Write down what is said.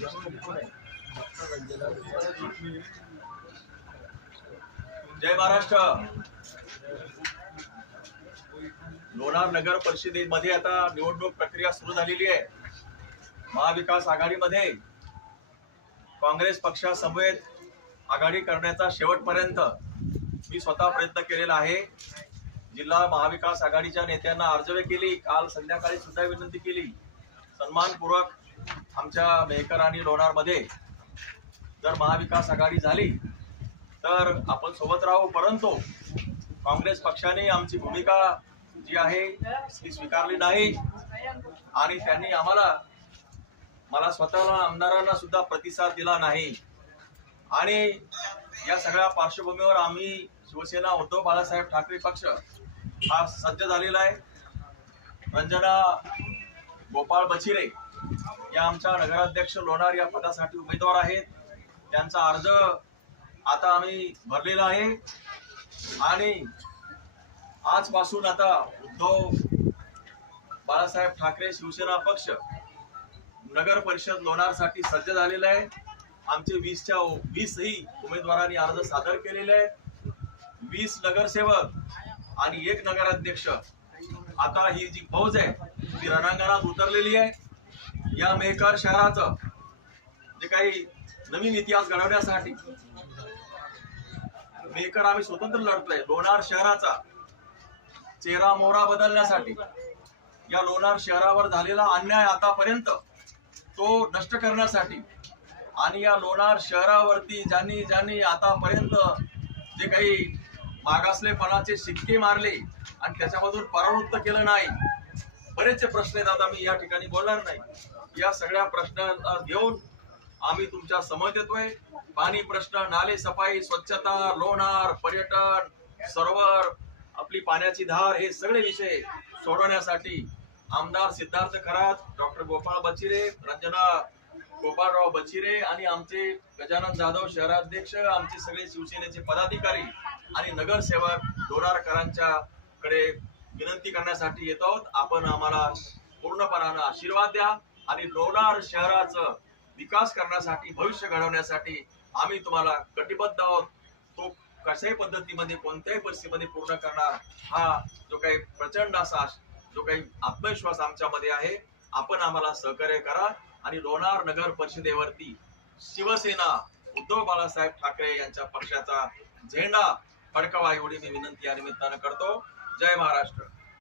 जय महाराष्ट्र. लोणार नगर परिषदेमध्ये आता निवडणूक प्रक्रिया सुरू झालेली आहे. महाविकास आघाडीमध्ये काँग्रेस पक्षासमवेत आघाडी करण्याचा शेवटपर्यंत मी स्वतः प्रयत्न केलेला आहे. जिल्हा महाविकास आघाडीच्या नेत्यांना अर्जवे केली. काल संध्याकाळी सुद्धा विनंती केली. सन्मानपूर्वक आमच्या मेहकर आणि लोणारमध्ये जर महाविकास आघाडी झाली तर आपण सोबत राहू. परंतु काँग्रेस पक्षाने आमची भूमिका जी आहे ती स्वीकारली नाही. आणि त्यांनी आम्हाला मला स्वतःला आमदारांना सुद्धा प्रतिसाद दिला नाही. आणि या सगळ्या पार्श्वभूमीवर आम्ही शिवसेना उद्धव बाळासाहेब ठाकरे पक्ष हा सज्ज झालेला आहे. रंजना गोपाळ बचिरे या आमच्या नगराध्यक्ष लोणार या पदासाठी उमेदवार आहेत. त्यांचा अर्ज आता आम्ही भरलेला आहे. आणि आजपासून आता उद्धव बाळासाहेब ठाकरे शिवसेना पक्ष नगर परिषद लोणारसाठी सज्ज झालेला आहे. आमचे वीसच्या वीसही उमेदवारांनी अर्ज सादर केलेले आहेत. वीस नगरसेवक आणि एक नगराध्यक्ष. आता ही जी फौज आहे ती रणांगणात उतरलेली आहे. या मेहकर शहराचं जे काही नवीन इतिहास घडवण्यासाठी मेहकर आम्ही स्वतंत्र लढतोय. लोणार शहराचा चेहरा मोहरा बदलण्यासाठी या लोणार शहरावर झालेला अन्याय आतापर्यंत तो नष्ट करण्यासाठी आणि या लोणार शहरावरती ज्यांनी ज्यांनी आतापर्यंत जे काही मागासलेपणाचे शिक्के मारले आणि त्याच्यामधून परावृत्त केलं नाही बरेचसे प्रश्न आहेत आता मी या ठिकाणी बोलणार नाही. या सगळ्या प्रश्नांना घेऊन आम्ही तुमच्यासमोर येतोय. पाणी प्रश्न नाले सफाई स्वच्छता लोणार पर्यटन सरोवर आपली पाण्याची धार हे सगळे विषय सोडवण्यासाठी आमदार सिद्धार्थ खरात डॉक्टर गोपाळ बचिरे रंजना गोपाळराव बचिरे आणि आमचे गजानन जाधव शहराध्यक्ष आमचे सगळे शिवसेनेचे पदाधिकारी आणि नगरसेवक डोरारकरांच्या कडे विनंती करण्यासाठी येत आहोत. आपण आम्हाला पूर्णपणानं आशीर्वाद द्या आणि लोणार शहराचं विकास करण्यासाठी भविष्य घडवण्यासाठी आम्ही तुम्हाला कटिबद्ध आहोत. तो कशाही पद्धतीमध्ये कोणत्याही परिस्थितीमध्ये पूर्ण करणार हा जो काही प्रचंड असा जो काही आत्मविश्वास आमच्यामध्ये आहे आपण आम्हाला सहकार्य करा आणि लोणार नगर परिषदेवरती शिवसेना उद्धव बाळासाहेब ठाकरे यांच्या पक्षाचा झेंडा फडकावा एवढी मी विनंती या निमित्तानं करतो. जय महाराष्ट्र.